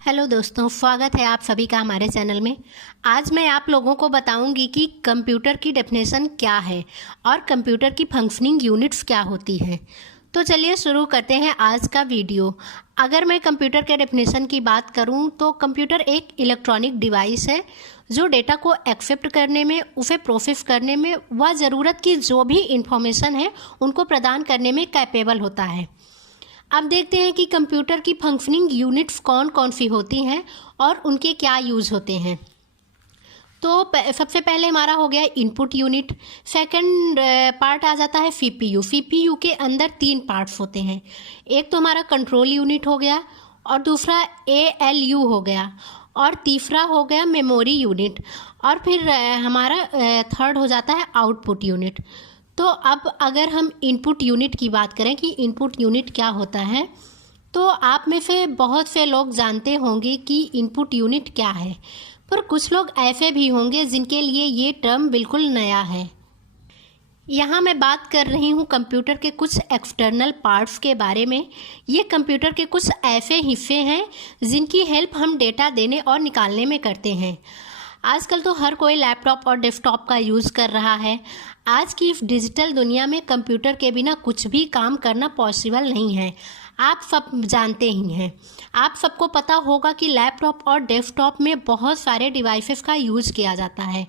Hello दोस्तों, स्वागत है आप सभी का हमारे चैनल में। आज मैं आप लोगों को बताऊंगी कि कंप्यूटर की डेफिनेशन क्या है और कंप्यूटर की फंक्शनिंग यूनिट्स क्या होती हैं। तो चलिए शुरू करते हैं आज का वीडियो। अगर मैं कंप्यूटर के डेफिनेशन की बात करूं तो कंप्यूटर एक इलेक्ट्रॉनिक डिवाइस है जो डेटा को एक्सेप्ट करने में, उसे प्रोसेस करने में व ज़रूरत की जो भी इंफॉर्मेशन है उनको प्रदान करने में कैपेबल होता है। अब देखते हैं कि कंप्यूटर की फंक्शनिंग यूनिट्स कौन कौन सी होती हैं और उनके क्या यूज़ होते हैं। तो सबसे पहले हमारा हो गया इनपुट यूनिट। सेकंड पार्ट आ जाता है सीपीयू। सीपीयू के अंदर 3 पार्ट्स होते हैं। एक तो हमारा कंट्रोल यूनिट हो गया और दूसरा एएलयू हो गया और तीसरा हो गया मेमोरी यूनिट और फिर हमारा थर्ड हो जाता है आउटपुट यूनिट। तो अब अगर हम इनपुट यूनिट की बात करें कि इनपुट यूनिट क्या होता है, तो आप में से बहुत से लोग जानते होंगे कि इनपुट यूनिट क्या है, पर कुछ लोग ऐसे भी होंगे जिनके लिए ये टर्म बिल्कुल नया है। यहाँ मैं बात कर रही हूँ कंप्यूटर के कुछ एक्सटर्नल पार्ट्स के बारे में। ये कंप्यूटर के कुछ ऐसे हिस्से हैं जिनकी हेल्प हम डेटा देने और निकालने में करते हैं। आजकल तो हर कोई लैपटॉप और डेस्कटॉप का यूज़ कर रहा है। आज की इस डिजिटल दुनिया में कंप्यूटर के बिना कुछ भी काम करना पॉसिबल नहीं है। आप सब जानते ही हैं। आप सबको पता होगा कि लैपटॉप और डेस्कटॉप में बहुत सारे डिवाइसेस का यूज़ किया जाता है,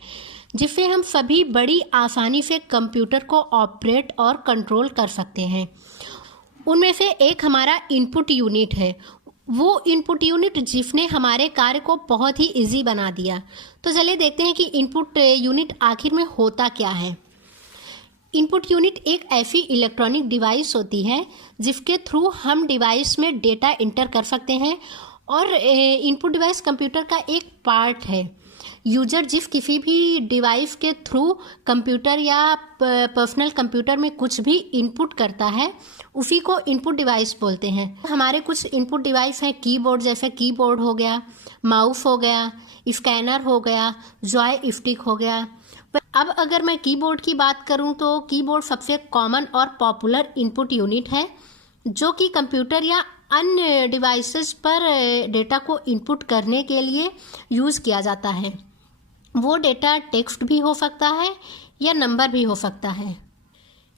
जिससे हम सभी बड़ी आसानी से कंप्यूटर को ऑपरेट और कंट्रोल कर सकते हैं। उनमें से एक हमारा इनपुट यूनिट है। वो इनपुट यूनिट जिसने हमारे कार्य को बहुत ही इजी बना दिया। तो चलिए देखते हैं कि इनपुट यूनिट आखिर में होता क्या है। इनपुट यूनिट एक ऐसी इलेक्ट्रॉनिक डिवाइस होती है जिसके थ्रू हम डिवाइस में डेटा इंटर कर सकते हैं और इनपुट डिवाइस कंप्यूटर का एक पार्ट है। यूजर जिस किसी भी डिवाइस के थ्रू कंप्यूटर या पर्सनल कंप्यूटर में कुछ भी इनपुट करता है उसी को इनपुट डिवाइस बोलते हैं। हमारे कुछ इनपुट डिवाइस हैं कीबोर्ड, जैसे कीबोर्ड हो गया, माउस हो गया, स्कैनर हो गया, जॉय स्टिक हो गया। अब अगर मैं कीबोर्ड की बात करूं तो कीबोर्ड सबसे कॉमन और पॉपुलर इनपुट यूनिट है जो कि कंप्यूटर या अन्य डिवाइसेस पर डेटा को इनपुट करने के लिए यूज़ किया जाता है। वो डेटा टेक्स्ट भी हो सकता है या नंबर भी हो सकता है।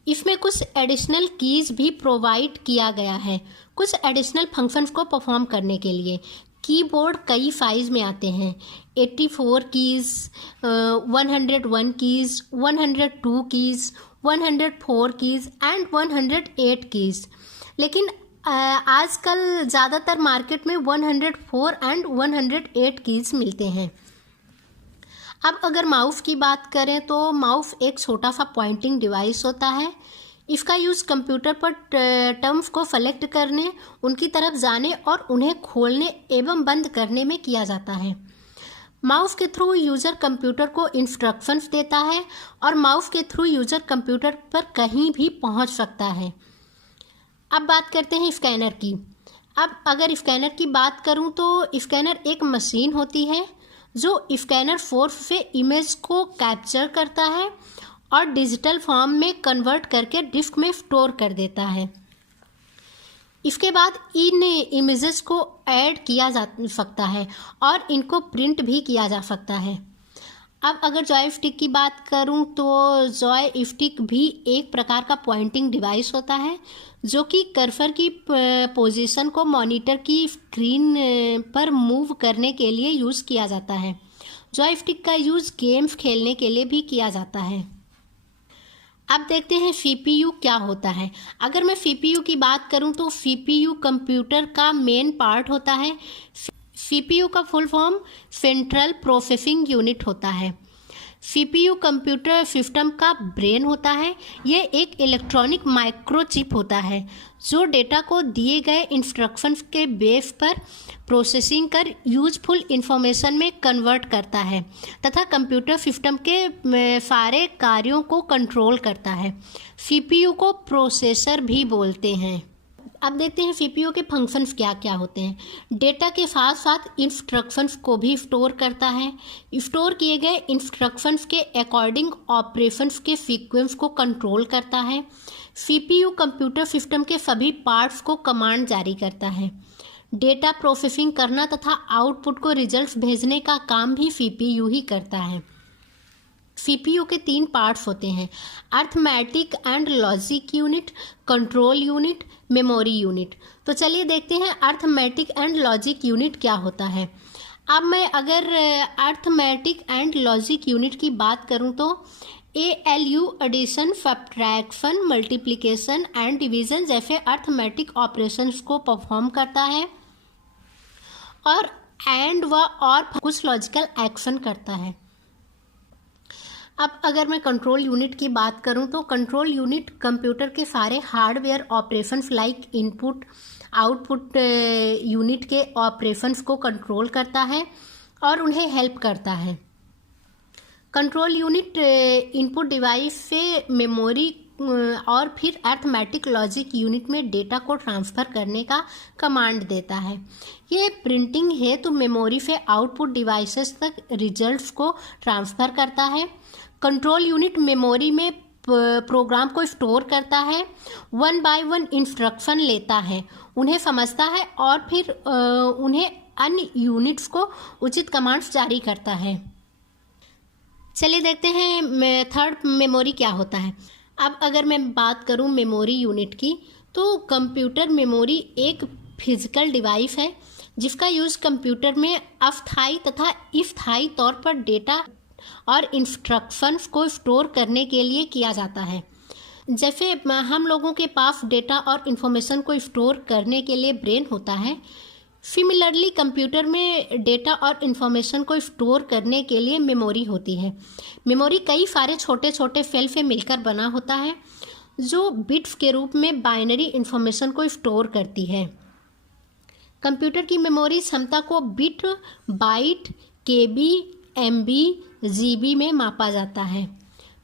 इसमें कुछ एडिशनल कीज़ भी प्रोवाइड किया गया है कुछ एडिशनल फंक्शंस को परफॉर्म करने के लिए। कीबोर्ड कई साइज़ में आते हैं, 84 keys, 101 keys, 102 keys, 104 keys and 108 keys. लेकिन आजकल ज़्यादातर मार्केट में 104 एंड 108 कीज़ मिलते हैं। अब अगर माउस की बात करें तो माउस एक छोटा सा पॉइंटिंग डिवाइस होता है। इसका यूज़ कंप्यूटर पर टर्म्स को सेलेक्ट करने, उनकी तरफ जाने और उन्हें खोलने एवं बंद करने में किया जाता है। माउस के थ्रू यूज़र कंप्यूटर को इंस्ट्रक्शंस देता है और माउस के थ्रू यूज़र कंप्यूटर पर कहीं भी पहुंच सकता है। अब बात करते हैं स्कैनर की। अब अगर स्कैनर की बात करूं तो स्कैनर एक मशीन होती है जो स्कैनर फोर्स से इमेज को कैप्चर करता है और डिजिटल फॉर्म में कन्वर्ट करके डिस्क में स्टोर कर देता है। इसके बाद इन इमेजेस को ऐड किया जा सकता है और इनको प्रिंट भी किया जा सकता है। अब अगर जॉय स्टिक की बात करूं तो जॉय स्टिक भी एक प्रकार का पॉइंटिंग डिवाइस होता है जो कि कर्सर की पोजीशन को मॉनिटर की स्क्रीन पर मूव करने के लिए यूज़ किया जाता है। जॉय स्टिक का यूज़ गेम्स खेलने के लिए भी किया जाता है। अब देखते हैं सीपीयू क्या होता है। अगर मैं सीपीयू की बात करूं तो सीपीयू कंप्यूटर का मेन पार्ट होता है। सीपीयू का full form central processing unit होता है। सीपीयू कंप्यूटर सिस्टम का ब्रेन होता है। यह एक इलेक्ट्रॉनिक माइक्रोचिप होता है जो डेटा को दिए गए इंस्ट्रक्शंस के बेस पर प्रोसेसिंग कर यूजफुल इंफॉर्मेशन में कन्वर्ट करता है तथा कंप्यूटर सिस्टम के सारे कार्यों को कंट्रोल करता है। सीपीयू को प्रोसेसर भी बोलते हैं। अब देखते हैं सीपीयू के फंक्शंस क्या क्या होते हैं। डेटा के साथ साथ इंस्ट्रक्शंस को भी स्टोर करता है। स्टोर किए गए इंस्ट्रक्शंस के अकॉर्डिंग ऑपरेशंस के सीक्वेंस को कंट्रोल करता है। सीपीयू कंप्यूटर सिस्टम के सभी पार्ट्स को कमांड जारी करता है। डेटा प्रोसेसिंग करना तथा आउटपुट को रिजल्ट्स भेजने का काम भी सीपीयू ही करता है। सीपीयू के 3 पार्ट्स होते हैं, arithmetic and logic unit, control unit, memory unit. तो चलिए देखते हैं अर्थमेटिक एंड लॉजिक यूनिट क्या होता है। अब मैं अगर अर्थमेटिक एंड लॉजिक यूनिट की बात करूं तो ALU addition, subtraction, multiplication and division जैसे अर्थमेटिक ऑपरेशंस को परफॉर्म करता है और एंड व और कुछ लॉजिकल एक्शन करता है। अब अगर मैं कंट्रोल यूनिट की बात करूं तो कंट्रोल यूनिट कंप्यूटर के सारे hardware operations like input output unit के ऑपरेशंस को कंट्रोल करता है और उन्हें हेल्प करता है। कंट्रोल यूनिट इनपुट डिवाइस से मेमोरी और फिर अर्थमेटिक लॉजिक यूनिट में डेटा को ट्रांसफ़र करने का कमांड देता है। ये प्रिंटिंग है तो मेमोरी से आउटपुट डिवाइसेस तक रिजल्ट्स को ट्रांसफ़र करता है। कंट्रोल यूनिट मेमोरी में प्रोग्राम को स्टोर करता है, 1 बाय 1 इंस्ट्रक्शन लेता है, उन्हें समझता है और फिर उन्हें अन्य यूनिट्स को उचित कमांड्स जारी करता है। चलिए देखते हैं थर्ड मेमोरी क्या होता है। अब अगर मैं बात करूं मेमोरी यूनिट की तो कंप्यूटर मेमोरी एक फिजिकल डिवाइस है जिसका यूज़ कंप्यूटर में अस्थायी तथा स्थायी तौर पर डेटा और इंस्ट्रक्शंस को स्टोर करने के लिए किया जाता है। जैसे हम लोगों के पास डेटा और इन्फॉर्मेशन को स्टोर करने के लिए ब्रेन होता है, सिमिलरली कंप्यूटर में डेटा और इन्फॉर्मेशन को स्टोर करने के लिए मेमोरी होती है। मेमोरी कई सारे छोटे छोटे सेल से मिलकर बना होता है जो बिट्स के रूप में बाइनरी इन्फॉर्मेशन को स्टोर करती है। कंप्यूटर की मेमोरी क्षमता को बिट, बाइट, केबी, एमबी, जीबी में मापा जाता है।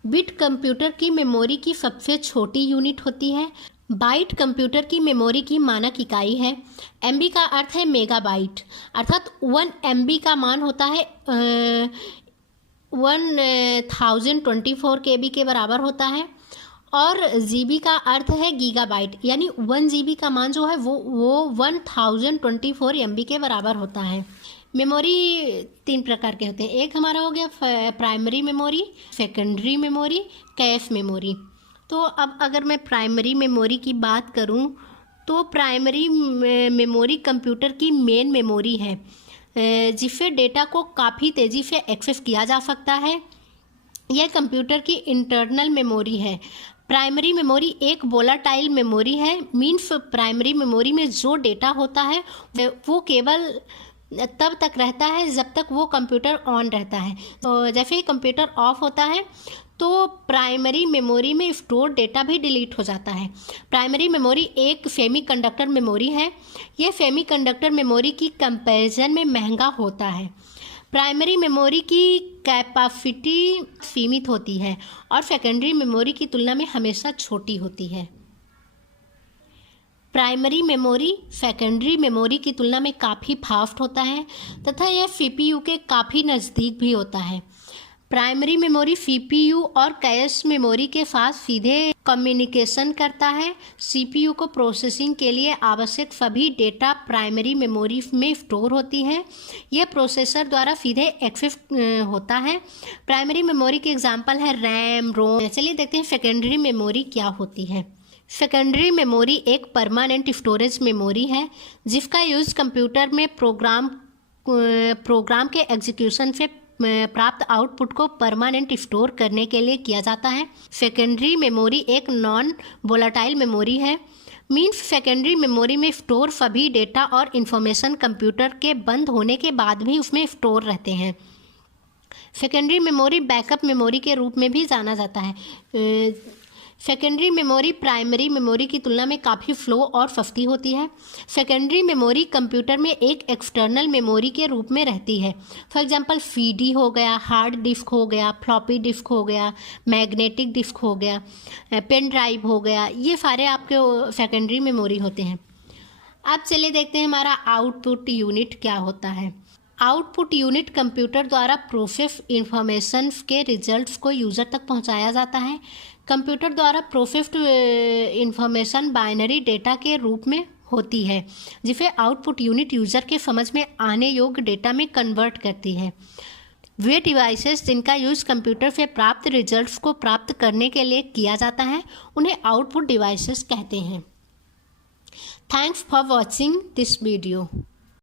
बिट कंप्यूटर की मेमोरी की सबसे छोटी यूनिट होती है। बाइट कंप्यूटर की मेमोरी की मानक इकाई है। एमबी का अर्थ है मेगाबाइट, अर्थात 1 एमबी का मान होता है 1024 केबी के बराबर होता है और जीबी का अर्थ है गीगाबाइट, यानी 1 जीबी का मान जो है वो 1024 एमबी के बराबर होता है। मेमोरी 3 प्रकार के होते हैं। एक हमारा हो गया primary memory, secondary memory, cache memory. तो अब अगर मैं प्राइमरी मेमोरी की बात करूं तो प्राइमरी मेमोरी कंप्यूटर की मेन मेमोरी है जिससे डेटा को काफ़ी तेज़ी से एक्सेस किया जा सकता है। यह कंप्यूटर की इंटरनल मेमोरी है। प्राइमरी मेमोरी एक वोलाटाइल मेमोरी है, मीन्स प्राइमरी मेमोरी में जो डेटा होता है वो केवल तब तक रहता है जब तक वो कंप्यूटर ऑन रहता है। तो जैसे ही कंप्यूटर ऑफ होता है तो प्राइमरी मेमोरी में स्टोर डेटा भी डिलीट हो जाता है। प्राइमरी मेमोरी एक सेमीकंडक्टर मेमोरी है। यह सेमीकंडक्टर मेमोरी की कंपैरिजन में महंगा होता है। प्राइमरी मेमोरी की कैपेसिटी सीमित होती है और सेकेंडरी मेमोरी की तुलना में हमेशा छोटी होती है। प्राइमरी मेमोरी सेकेंडरी मेमोरी की तुलना में काफ़ी फास्ट होता है तथा यह सीपीयू के काफ़ी नज़दीक भी होता है। प्राइमरी मेमोरी सीपीयू और कैश मेमोरी के साथ सीधे कम्युनिकेशन करता है। सीपीयू को प्रोसेसिंग के लिए आवश्यक सभी डेटा प्राइमरी मेमोरी में स्टोर होती है। यह प्रोसेसर द्वारा सीधे एक्सेस होता है। प्राइमरी मेमोरी के एग्जांपल है रैम, रोम। चलिए देखते हैं सेकेंडरी मेमोरी क्या होती है। सेकेंडरी मेमोरी एक परमानेंट स्टोरेज मेमोरी है जिसका यूज़ कंप्यूटर में प्रोग्राम के एग्जीक्यूशन से प्राप्त आउटपुट को परमानेंट स्टोर करने के लिए किया जाता है। सेकेंडरी मेमोरी एक नॉन वोलाटाइल मेमोरी है, मीन्स सेकेंडरी मेमोरी में स्टोर सभी डेटा और इन्फॉर्मेशन कंप्यूटर के बंद होने के बाद भी उसमें स्टोर रहते हैं। सेकेंडरी मेमोरी बैकअप मेमोरी के रूप में भी जाना जाता है। सेकेंडरी मेमोरी प्राइमरी मेमोरी की तुलना में काफ़ी स्लो और सस्ती होती है। सेकेंडरी मेमोरी कंप्यूटर में एक एक्सटर्नल मेमोरी के रूप में रहती है। फॉर एग्जांपल सीडी हो गया, हार्ड डिस्क हो गया, फ्लॉपी डिस्क हो गया, मैग्नेटिक डिस्क हो गया, पेन ड्राइव हो गया, ये सारे आपके सेकेंडरी मेमोरी होते हैं। अब चलिए देखते हैं हमारा आउटपुट यूनिट क्या होता है। आउटपुट यूनिट कंप्यूटर द्वारा प्रोसेस इंफॉर्मेशन के रिजल्ट्स को यूज़र तक पहुंचाया जाता है। कंप्यूटर द्वारा प्रोसेस्ड इंफॉर्मेशन बाइनरी डेटा के रूप में होती है, जिसे आउटपुट यूनिट यूज़र के समझ में आने योग्य डेटा में कन्वर्ट करती है। वे डिवाइसेस जिनका यूज़ कंप्यूटर से प्राप्त रिजल्ट्स को प्राप्त करने के लिए किया जाता है उन्हें आउटपुट डिवाइसेस कहते हैं। Thanks for watching this video.